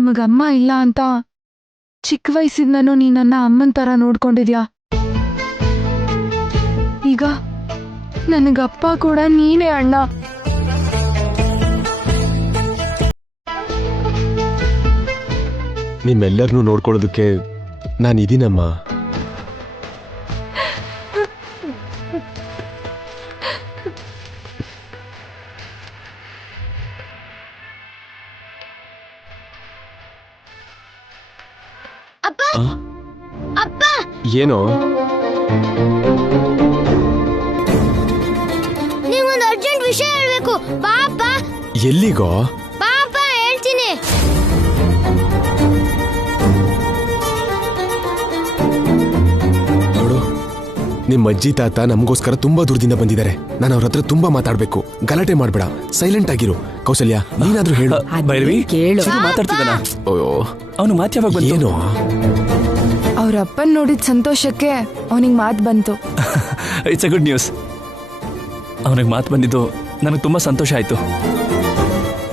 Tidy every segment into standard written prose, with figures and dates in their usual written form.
ನಮಗಮ್ಮ ಇಲ್ಲ ಅಂತ ಚಿಕ್ಕ ವಯಸ್ಸಿಂದನೂ ನೀ ನನ್ನ ಅಮ್ಮನ ಥರ ನೋಡ್ಕೊಂಡಿದ್ಯಾ. ಈಗ ನನಗಪ್ಪ ಕೂಡ ನೀನೇ ಅಣ್ಣ. ನಿಮ್ಮೆಲ್ಲರನ್ನೂ ನೋಡ್ಕೊಳ್ಳೋದಕ್ಕೆ ನಾನಿದ್ದೀನಮ್ಮ. ಏನೋ ನಿಮ್ಗೊಂದು ಅರ್ಜೆಂಟ್ ವಿಷಯ ಹೇಳ್ಬೇಕು. ಪಾಪ ಎಲ್ಲಿಗೋ? ಪಾಪ ಹೇಳ್ತೀನಿ. ನೋಡು, ನಿಮ್ಮ ಅಜ್ಜಿ ತಾತ ನಮಗೋಸ್ಕರ ತುಂಬಾ ದೂರದಿಂದ ಬಂದಿದ್ದಾರೆ. ನಾನು ಅವ್ರ ಹತ್ರ ತುಂಬಾ ಮಾತಾಡ್ಬೇಕು. ಗಲಾಟೆ ಮಾಡ್ಬೇಡ, ಸೈಲೆಂಟ್ ಆಗಿರು. ಕೌಸಲ್ಯ, ನೀನಾದ್ರೂ ಹೇಳು. ಭೈರವಿ ಕೇಳು. ಮಾತಾಡ್ತಿದ್ದಾನ? ಅವನು ಮಾತು ಯಾವಾಗ ಬಂತು? ಏನೋ ಅವ್ರ ಅಪ್ಪನ್ ನೋಡಿದ ಸಂತೋಷಕ್ಕೆ ಅವನಿಗೆ ಮಾತು ಬಂತು. It's a good news. ಅವನಿಗೆ ಮಾತು ಬಂದಿದ್ದು ನನಗೆ ತುಂಬಾ ಸಂತೋಷ ಆಯ್ತು.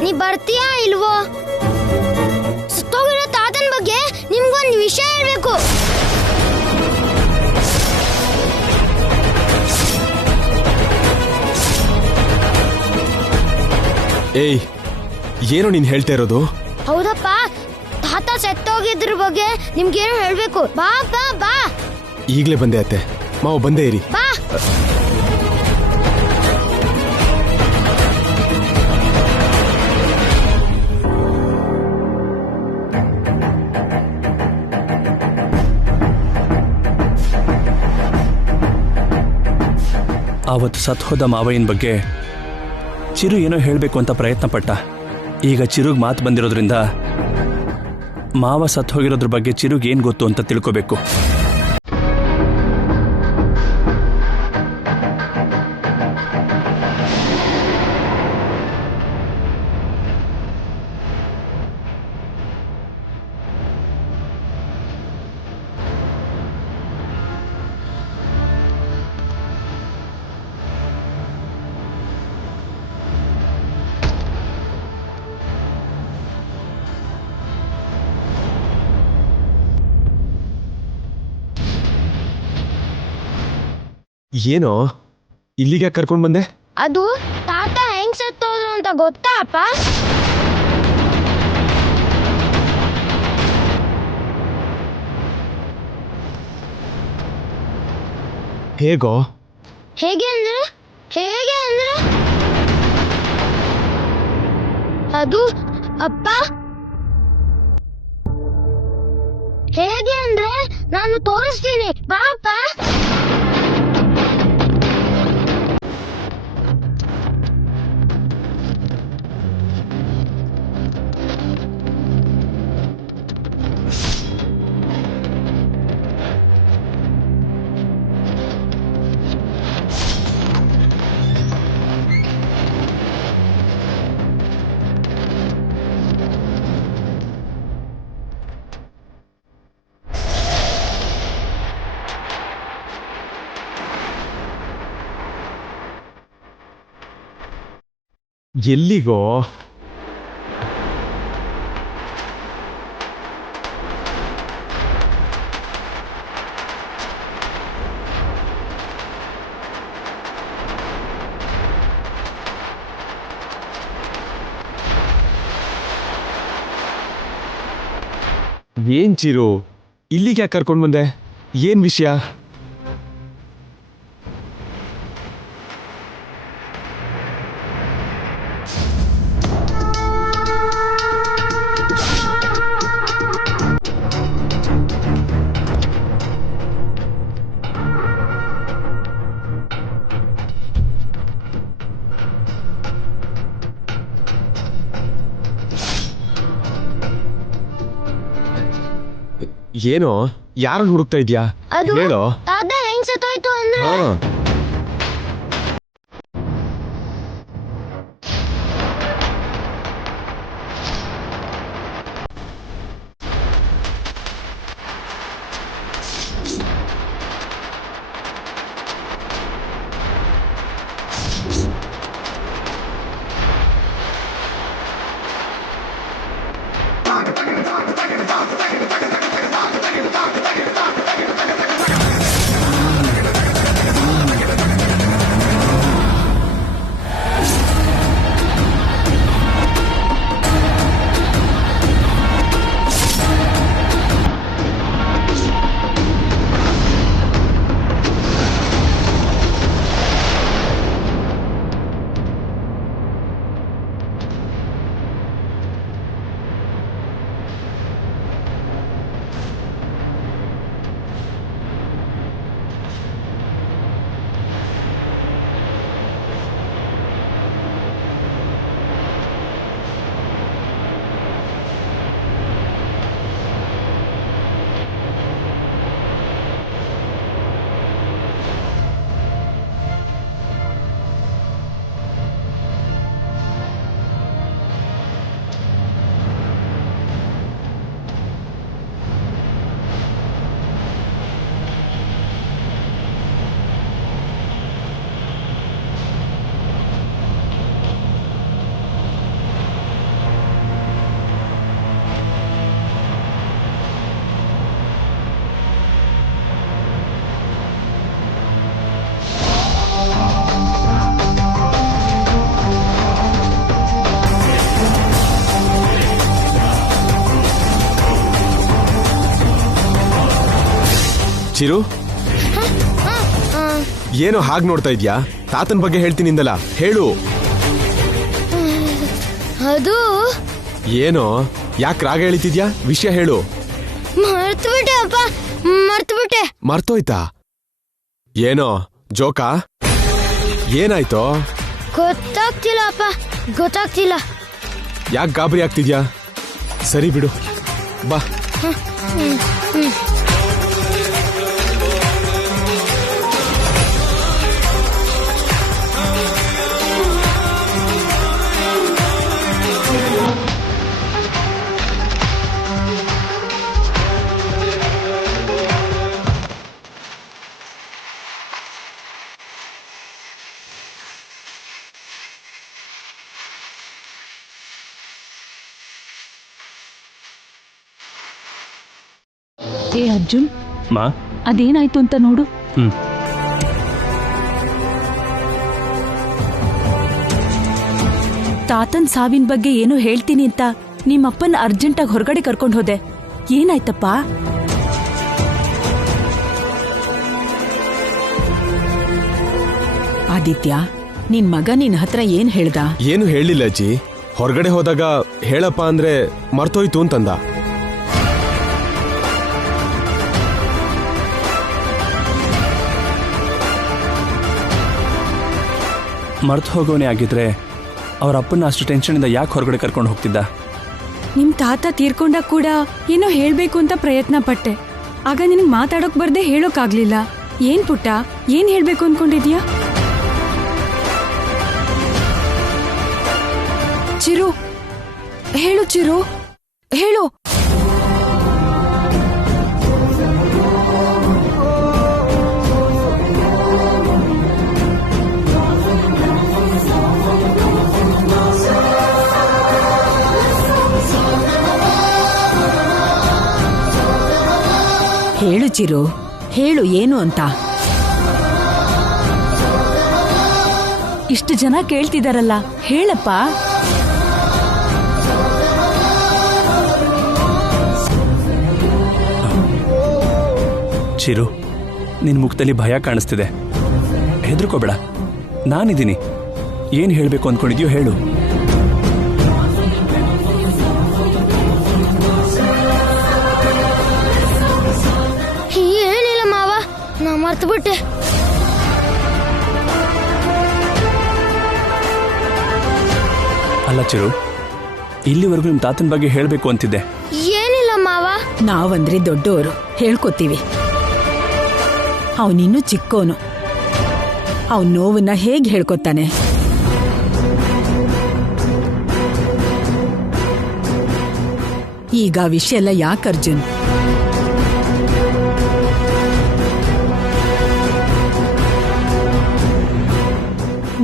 ನೀ ಬರ್ತೀಯಾ ಇಲ್ವೋ? ಸುತ್ತೋಗಿರೋ ತಾತನ ಬಗ್ಗೆ ನಿಮ್ಗೊಂದು ವಿಷಯ ಹೇಳ್ಬೇಕು. ಏಯ್, ಏನೋ ನೀನ್ ಹೇಳ್ತಾ ಇರೋದು? ಹೌದಪ್ಪ, ತಾತ ಸತ್ತೋಗಿದ್ರ ಬಗ್ಗೆ ನಿಮ್ಗೇನು ಹೇಳ್ಬೇಕು. ಬಾ ಬಾ ಬಾ. ಈಗ್ಲೇ ಬಂದೆ ಅತ್ತೆ. ಮಾವು ಬಂದೇ ಇರಿ. ಬಾ. ಆವತ್ತು ಸತ್ ಹೋದ ಮಾವಯ್ಯನ ಬಗ್ಗೆ ಚಿರು ಏನೋ ಹೇಳಬೇಕು ಅಂತ ಪ್ರಯತ್ನ ಪಟ್ಟ. ಈಗ ಚಿರುಗ್ ಮಾತು ಬಂದಿರೋದ್ರಿಂದ ಮಾವ ಸತ್ ಹೋಗಿರೋದ್ರ ಬಗ್ಗೆ ಚಿರುಗ್ ಏನ್ ಗೊತ್ತು ಅಂತ ತಿಳ್ಕೋಬೇಕು. ಏನೋ ಇಲ್ಲಿಗೆ ಕರ್ಕೊಂಡ್ ಬಂದೆ? ಅದು ತಾತ ಹೆಂಗ್ ಸತ್ತೋದ್ರು ಅಂತ ಗೊತ್ತಾ ಅಪ್ಪ? ಹೇಗೋ? ಹೇಗೆ ಅಂದ್ರೆ ಅದು ಅಪ್ಪ ಹೇಗೆ ಅಂದ್ರೆ ನಾನು ತೋರಿಸ್ತೀನಿ. ಪಾಪ ಎಲ್ಲಿಗೋ? ಏನ್ ಚಿರು, ಇಲ್ಲಿಗೆ ಯಾಕೆ ಕರ್ಕೊಂಡ್ ಬಂದೆ? ಏನ್ ವಿಷಯ? ಏನೋ, ಯಾರನ್ನು ಹುಡುಕ್ತಾ ಇದ್ಯಾ? ಅದು ಹೇಳೋ. ತಾತ ಹೆಂಗ್ ಸತ್ತೋಯ್ತು ಅಂದ್ರೆ ಚಿರು ಏನೋ ಹಾಗೆ ನೋಡ್ತಾ ಇದ್ಯಾ? ತಾತನ ಬಗ್ಗೆ ಹೇಳ್ತೀನಿಂದಲ್ಲ, ಹೇಳು. ಅದು ಏನೋ ಯಾಕೆ ರಾಗ ಎಳಿತಿದ್ಯಾ? ವಿಷಯ ಹೇಳು. ಮರ್ತುಬಿಟ್ಟೆ ಅಪ್ಪ, ಮರ್ತುಬಿಟ್ಟೆ. ಮರ್ತೋಯ್ತಾ? ಏನೋ ಜೋಕಾ? ಏನಾಯ್ತೋ? ಗೊತ್ತಾಗ್ತಿಲ್ಲ ಅಪ್ಪ, ಗೊತ್ತಾಗ್ತಿಲ್ಲ. ಯಾಕೆ ಗಾಬರಿ ಆಗ್ತಿದ್ಯಾ? ಸರಿ ಬಿಡು, ಬಾ. ಏ ಅರ್ಜುನ್, ಮಾ ಅದೇನಾಯ್ತು ಅಂತ ನೋಡು. ತಾತನ್ ಸಾವಿನ ಬಗ್ಗೆ ಏನೋ ಹೇಳ್ತೀನಿ ಅಂತ ನಿಮ್ಮಪ್ಪನ ಅರ್ಜೆಂಟಾಗಿ ಹೊರಗಡೆ ಕರ್ಕೊಂಡು ಹೋದೆ. ಏನಾಯ್ತಪ್ಪ? ಆದಿತ್ಯ, ನಿನ್ ಮಗ ನಿನ್ ಹತ್ರ ಏನ್ ಹೇಳ್ದ? ಏನು ಹೇಳಿಲ್ಲ ಅಜ್ಜಿ. ಹೊರಗಡೆ ಹೋದಾಗ ಹೇಳಪ್ಪ ಅಂದ್ರೆ ಮರ್ತೋಯ್ತು ಅಂತಂದ. ಮರ್ತು ಹೋಗೋನೇ ಆಗಿದ್ರೆ ಅವ್ರ ಅಪ್ಪನ ಅಷ್ಟು ಟೆನ್ಷನಿಂದ ಯಾಕೆ ಹೊರಗಡೆ ಕರ್ಕೊಂಡು ಹೋಗ್ತಿದ್ದ? ನಿಮ್ ತಾತ ತೀರ್ಕೊಂಡಾಗ ಕೂಡ ಏನೋ ಹೇಳ್ಬೇಕು ಅಂತ ಪ್ರಯತ್ನ ಪಟ್ಟೆ. ಆಗ ನಿನಗ್ ಮಾತಾಡೋಕ್ ಬರ್ದೆ ಹೇಳೋಕ್ಕಾಗ್ಲಿಲ್ಲ. ಏನ್ ಪುಟ್ಟ, ಏನ್ ಹೇಳ್ಬೇಕು ಅನ್ಕೊಂಡಿದ್ಯಾ? ಚಿರು, ಹೇಳು ಚಿರು, ಹೇಳು. ಹೇಳು ಚಿರು, ಹೇಳು ಏನು ಅಂತ. ಇಷ್ಟು ಜನ ಕೇಳ್ತಿದಾರಲ್ಲ, ಹೇಳಪ್ಪ. ಚಿರು, ನಿನ್ ಮುಖದಲ್ಲಿ ಭಯ ಕಾಣಿಸ್ತಿದೆ. ಹೆದರ್ಕೋಬೇಡ, ನಾನಿದ್ದೀನಿ. ಏನ್ ಹೇಳ್ಬೇಕು ಅಂದ್ಕೊಂಡಿದ್ಯೋ ಹೇಳು. ಏನಿಲ್ಲ ಮಾವ, ನಾ ಮರ್ತುಬಿಟ್ಟೆ. ಅಲ್ಲ ಚಿರು, ಇಲ್ಲಿವರೆಗೂ ನಿಮ್ ತಾತನ ಬಗ್ಗೆ ಹೇಳ್ಬೇಕು ಅಂತಿದ್ದೆ. ಏನಿಲ್ಲ ಮಾವ. ನಾವಂದ್ರೆ ದೊಡ್ಡವರು, ಹೇಳ್ಕೊತೀವಿ. ಅವನಿನ್ನೂ ಚಿಕ್ಕೋನು. ಅವನ್ ನೋವನ್ನ ಹೇಗ್ ಹೇಳ್ಕೊತಾನೆ? ಈಗ ವಿಷಯ ಎಲ್ಲ ಯಾಕೆ ಅರ್ಜುನ್?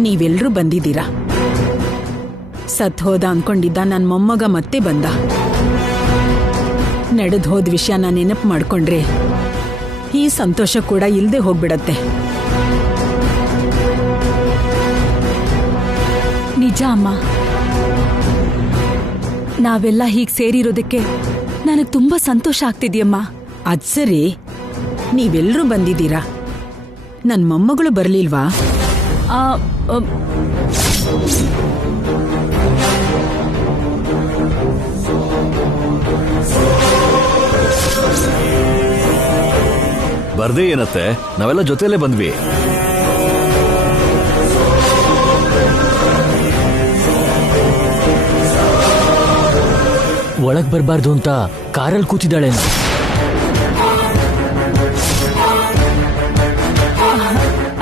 ನೀವೆಲ್ರೂ ಬಂದಿದ್ದೀರಾ. ಸತ್ ಹೋದ ಅನ್ಕೊಂಡಿದ್ದ ನನ್ ಮೊಮ್ಮಗ ಮತ್ತೆ ಬಂದ. ನಡೆದು ಹೋದ ವಿಷಯನ ನೆನಪು ಮಾಡ್ಕೊಂಡ್ರೆ ಈ ಸಂತೋಷ ಕೂಡ ಇಲ್ದೆ ಹೋಗ್ಬಿಡತ್ತೆ. ನಿಜ ಅಮ್ಮ, ನಾವೆಲ್ಲ ಹೀಗ್ ಸೇರಿರೋದಕ್ಕೆ ನನಗ್ ತುಂಬಾ ಸಂತೋಷ ಆಗ್ತಿದ್ಯಮ್ಮ. ಅದ್ ಸರಿ, ನೀವೆಲ್ರೂ ಬಂದಿದ್ದೀರಾ, ನನ್ ಮೊಮ್ಮಗಳು ಬರ್ಲಿಲ್ವಾ? ಆ, ಆ, ಬರ್ದೇ ಏನತ್ತೆ, ನಾವೆಲ್ಲ ಜೊತೆಯಲ್ಲೇ ಬಂದ್ವಿ. ಒಳಗ್ ಬರ್ಬಾರ್ದು ಅಂತ ಕಾರಲ್ಲಿ ಕೂತಿದ್ದಾಳೆ.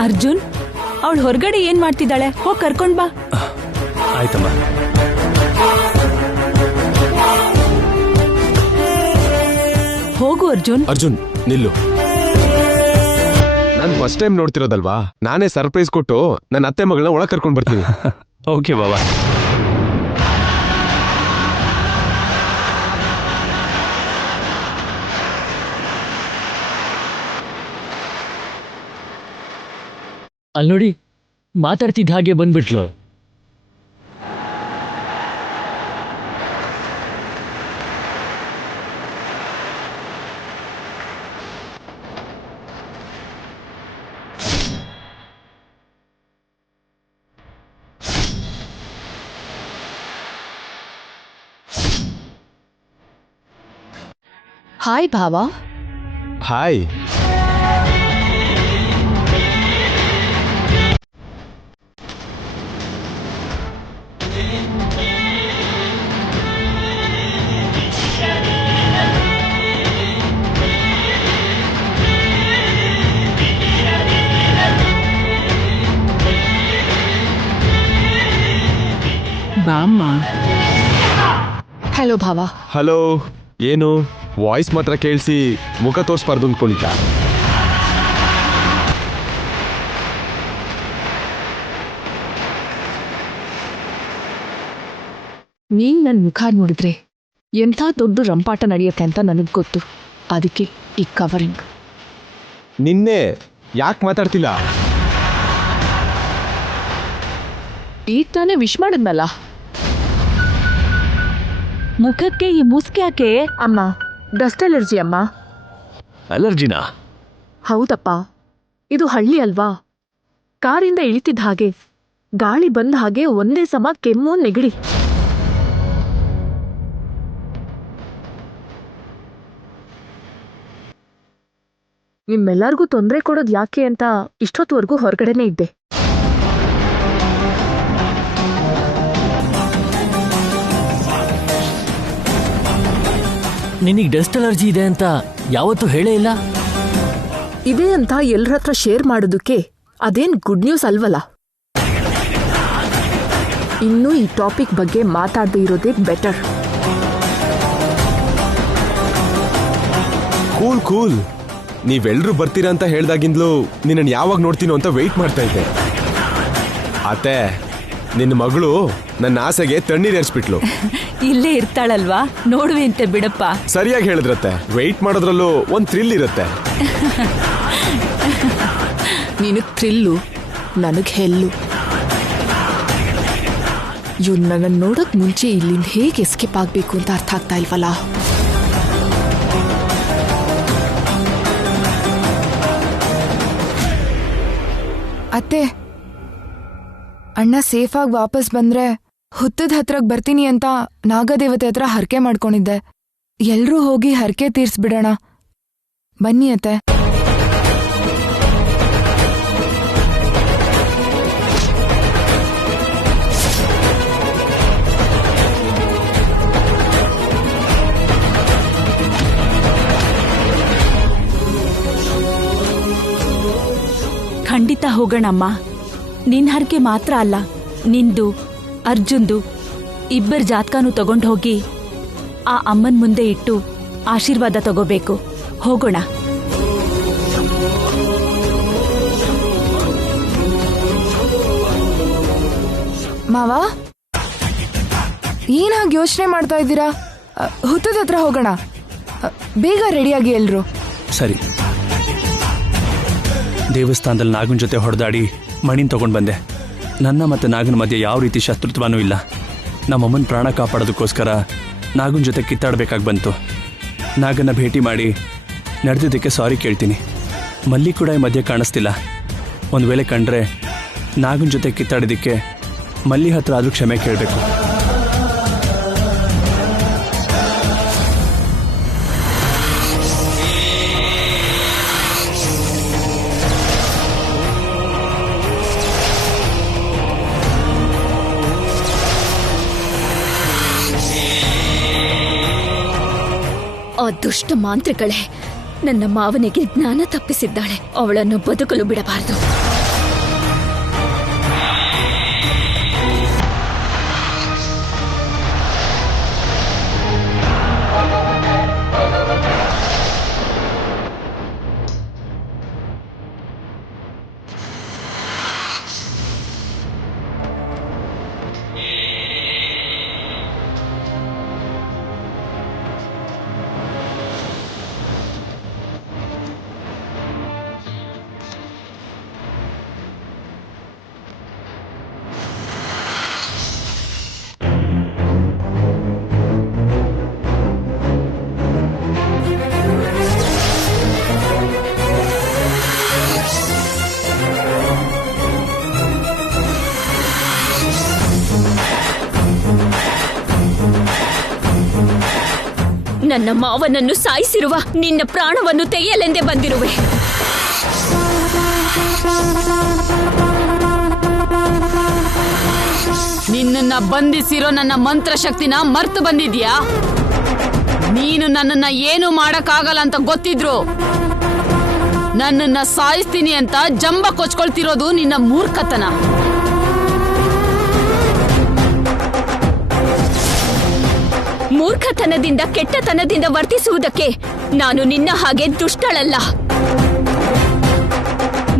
ಅರ್ಜುನ್, ಅವಳು ಹೊರಗಡೆ ಏನ್ ಮಾಡ್ತಿದ್ದಾಳೆ? ಹೋಗ್ ಕರ್ಕೊಂಡ್ ಬಾ. ಆಯ್ತಮ್ಮ. ಹೋಗು ಅರ್ಜುನ್. ಅರ್ಜುನ್ ನಿಲ್ಲು. ನಾನು ಫಸ್ಟ್ ಟೈಮ್ ನೋಡ್ತಿರೋದಲ್ವಾ, ನಾನೇ ಸರ್ಪ್ರೈಸ್ ಕೊಟ್ಟು ನನ್ನ ಅತ್ತೆ ಮಗಳನ್ನ ಒಳಗೆ ಕರ್ಕೊಂಡು ಬರ್ತೀನಿ. ಓಕೆ ಬಾಬಾ. ಅಲ್ಲಿ ನೋಡಿ, ಮಾತಾಡ್ತಿದ್ದ ಹಾಗೆ ಬಂದ್ಬಿಟ್ಲು. ಹಾಯ್ ಭಾವ. ಹಾಯ್. ಬಾಮ್ಮ. ಹಲೋ ಭಾವ. ಹಲೋ. ಏನು ವಾಯ್ಸ್ ಮಾತ್ರ ಕೇಳಿಸಿ ಮುಖ ತೋರಿಸ್ಬಾರ್ದು ಅಂದ್ಕೊಂಡಿದ್ದ? ನೀನ್ ನನ್ನ ಮುಖ ನೋಡಿದ್ರೆ ಎಂಥ ದೊಡ್ಡ ರಂಪಾಟ ನಡೆಯುತ್ತೆ ಅಂತ ನನಗೆ ಗೊತ್ತು. ಅದಕ್ಕೆ ಈ ಕವರಿಂಗ್. ನಿನ್ನೆ ಯಾಕೆ ಮಾತಾಡ್ತಿಲ್ಲ? ಈಗ ತಾನೇ ವಿಶ್ ಮಾಡಿದ್ನಲ್ಲ. ಮುಖಕ್ಕೆ ಈ ಮುಸ್ಕೆ ಯಾಕೆ? ಅಮ್ಮ, ಡಸ್ಟ್ ಅಲರ್ಜಿ ಅಮ್ಮ. ಅಲರ್ಜಿನಾ? ಹೌದಪ್ಪ, ಇದು ಹಳ್ಳಿ ಅಲ್ವಾ. ಕಾರಿಂದ ಇಳಿತಿದ್ದ ಹಾಗೆ ಗಾಳಿ ಬಂದ ಹಾಗೆ ಒಂದೇ ಸಮ ಕೆಮ್ಮು, ನೆಗಡಿ. ನಿಮ್ಮೆಲ್ಲರಿಗೂ ತೊಂದರೆ ಕೊಡೋದು ಯಾಕೆ ಅಂತ ಇಷ್ಟೊತ್ತವರೆಗೂ ಹೊರಗಡೆನೇ ಇದ್ದೆ. ನಿನಗೆ ಡಸ್ಟ್ ಅಲರ್ಜಿ ಇದೆ ಅಂತ ಯಾವತ್ತೂ ಹೇಳೇ ಇಲ್ಲ. ಇದೆ ಅಂತ ಎಲ್ಲರ ಹತ್ರ ಶೇರ್ ಮಾಡೋದಕ್ಕೆ ಅದೇನ್ ಗುಡ್ ನ್ಯೂಸ್ ಅಲ್ವಲ್ಲ. ಇನ್ನೂ ಈ ಟಾಪಿಕ್ ಬಗ್ಗೆ ಮಾತಾಡದೇ ಇರೋದೇ ಬೆಟರ್. Cool cool. ನೀವೆಲ್ರೂ ಬರ್ತೀರಾ ಅಂತ ಹೇಳ್ದಾಗಿಂದಲೂ ನಿನ್ನನ್ನು ಯಾವಾಗ ನೋಡ್ತೀನೋ ಅಂತ ವೆಯ್ಟ್ ಮಾಡ್ತಾ ಇದ್ದೆ. ಅತ್ತೆ, ನಿನ್ನ ಮಗಳು ನನ್ನ ಆಸೆಗೆ ತಣ್ಣೀರೇರಿಸ್ಬಿಟ್ಲು. ಇಲ್ಲೇ ಇರ್ತಾಳಲ್ವಾ, ನೋಡುವಂತೆ ಬಿಡಪ್ಪ. ಸರಿಯಾಗಿ ಹೇಳಿದ್ರತ್ತೆ. ವೆಯ್ಟ್ ಮಾಡೋದ್ರಲ್ಲೂ ಒಂದು ಥ್ರಿಲ್ ಇರುತ್ತೆ. ನಿನಗ್ ಥ್ರಿಲ್ಲು, ನನಗ್ ಹೆಲ್ಲು. ಇವ್ನು ನನ್ನ ನೋಡಕ್ ಮುಂಚೆ ಇಲ್ಲಿಂದ ಹೇಗೆ ಎಸ್ಕೇಪ್ ಆಗ್ಬೇಕು ಅಂತ ಅರ್ಥ ಆಗ್ತಾ ಇಲ್ವಲ್ಲ. ಅತ್ತೆ, ಅಣ್ಣ ಸೇಫಾಗಿ ವಾಪಸ್ ಬಂದ್ರೆ ಹುತ್ತದ ಹತ್ರಕ್ಕೆ ಬರ್ತೀನಿ ಅಂತ ನಾಗದೇವತೆ ಹತ್ರ ಹರಕೆ ಮಾಡ್ಕೊಂಡಿದ್ದೆ. ಎಲ್ರೂ ಹೋಗಿ ಹರಕೆ ತೀರ್ಸ್ಬಿಡೋಣ. ಬನ್ನಿ ಅತ್ತೆ. ಖಂಡಿತ ಹೋಗೋಣಮ್ಮ. ನಿನ್ ಹರಕೆ ಮಾತ್ರ ಅಲ್ಲ, ನಿಂದು, ಅರ್ಜುನ್ದು ಇಬ್ಬರ ಜಾತಕನೂ ತಗೊಂಡು ಹೋಗಿ ಆ ಅಮ್ಮನ ಮುಂದೆ ಇಟ್ಟು ಆಶೀರ್ವಾದ ತಗೋಬೇಕು. ಹೋಗೋಣ. ಮಾವ, ಏನ್ ಹಾಗೆ ಯೋಚನೆ ಮಾಡ್ತಾ ಇದ್ದೀರಾ? ಹುತ್ತದ ಹತ್ರ ಹೋಗೋಣ. ಬೇಗ ರೆಡಿಯಾಗಿ ಎಲ್ರು. ಸರಿ. ದೇವಸ್ಥಾನದಲ್ಲಿ ನಾಗನ ಜೊತೆ ಹೊಡೆದಾಡಿ ಮಣಿನ ತಗೊಂಡು ಬಂದೆ. ನನ್ನ ಮತ್ತು ನಾಗನ ಮಧ್ಯೆ ಯಾವ ರೀತಿ ಶತ್ರುತ್ವನೂ ಇಲ್ಲ. ನಮ್ಮಮ್ಮನ ಪ್ರಾಣ ಕಾಪಾಡೋದಕ್ಕೋಸ್ಕರ ನಾಗನ ಜೊತೆ ಕಿತ್ತಾಡಬೇಕಾಗಿ ಬಂತು. ನಾಗನ ಭೇಟಿ ಮಾಡಿ ನಡೆದಿದ್ದಕ್ಕೆ ಸಾರಿ ಕೇಳ್ತೀನಿ. ಮಲ್ಲಿ ಕೂಡ ಈ ಮಧ್ಯೆ ಕಾಣಿಸ್ತಿಲ್ಲ. ಒಂದು ವೇಳೆ ಕಂಡ್ರೆ ನಾಗನ ಜೊತೆ ಕಿತ್ತಾಡಿದ್ದಕ್ಕೆ ಮಲ್ಲಿ ಹತ್ರ ಆದರೂ ಕ್ಷಮೆ ಕೇಳಬೇಕು. ಆ ದುಷ್ಟ ಮಾಂತ್ರಿಗಳೇ ನನ್ನ ಮಾವನಿಗೆ ಜ್ಞಾನ ತಪ್ಪಿಸಿದ್ದಾಳೆ. ಅವಳನ್ನು ಬದುಕಲು ಬಿಡಬಾರದು. ನನ್ನ ಮಾವನನ್ನು ಸಾಯಿಸಿರುವ ನಿನ್ನ ಪ್ರಾಣವನ್ನು ತೆಗೆಯಲೆಂದೇ ಬಂದಿರುವೆ. ನಿನ್ನನ್ನ ಬಂಧಿಸಿರೋ ನನ್ನ ಮಂತ್ರಶಕ್ತಿನ ಮರ್ತು ಬಂದಿದ್ಯಾ? ನೀನು ನನ್ನನ್ನ ಏನು ಮಾಡಕ್ಕಾಗಲ್ಲ ಅಂತ ಗೊತ್ತಿದ್ರು ನನ್ನನ್ನ ಸಾಯಿಸ್ತೀನಿ ಅಂತ ಜಂಬ ಕೊಚ್ಕೊಳ್ತಿರೋದು ನಿನ್ನ ಮೂರ್ಖತನ. ಮೂರ್ಖತನದಿಂದ ಕೆಟ್ಟತನದಿಂದ ವರ್ತಿಸುವುದಕ್ಕೆ ನಾನು ನಿನ್ನ ಹಾಗೆ ದುಷ್ಟಳಲ್ಲ.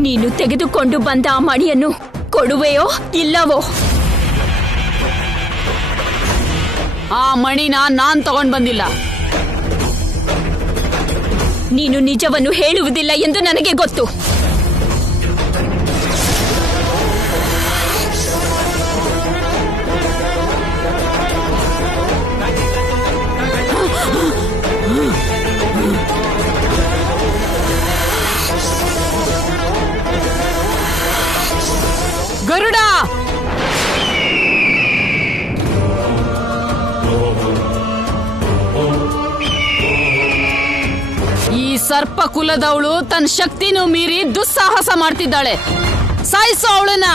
ನೀನು ತೆಗೆದುಕೊಂಡು ಬಂದ ಆ ಮಣಿಯನ್ನು ಕೊಡುವೆಯೋ ಇಲ್ಲವೋ? ಆ ಮಣಿನ ನಾನ್ ತಗೊಂಡ್ ಬಂದಿಲ್ಲ. ನೀನು ನಿಜವನ್ನು ಹೇಳುವುದಿಲ್ಲ ಎಂದು ನನಗೆ ಗೊತ್ತು. ಗರುಡ, ಈ ಸರ್ಪ ಕುಲದವಳು ತನ್ನ ಶಕ್ತಿನೂ ಮೀರಿ ದುಸ್ಸಾಹಸ ಮಾಡ್ತಿದ್ದಾಳೆ. ಸಾಯಿಸೋ ಅವಳನ್ನ.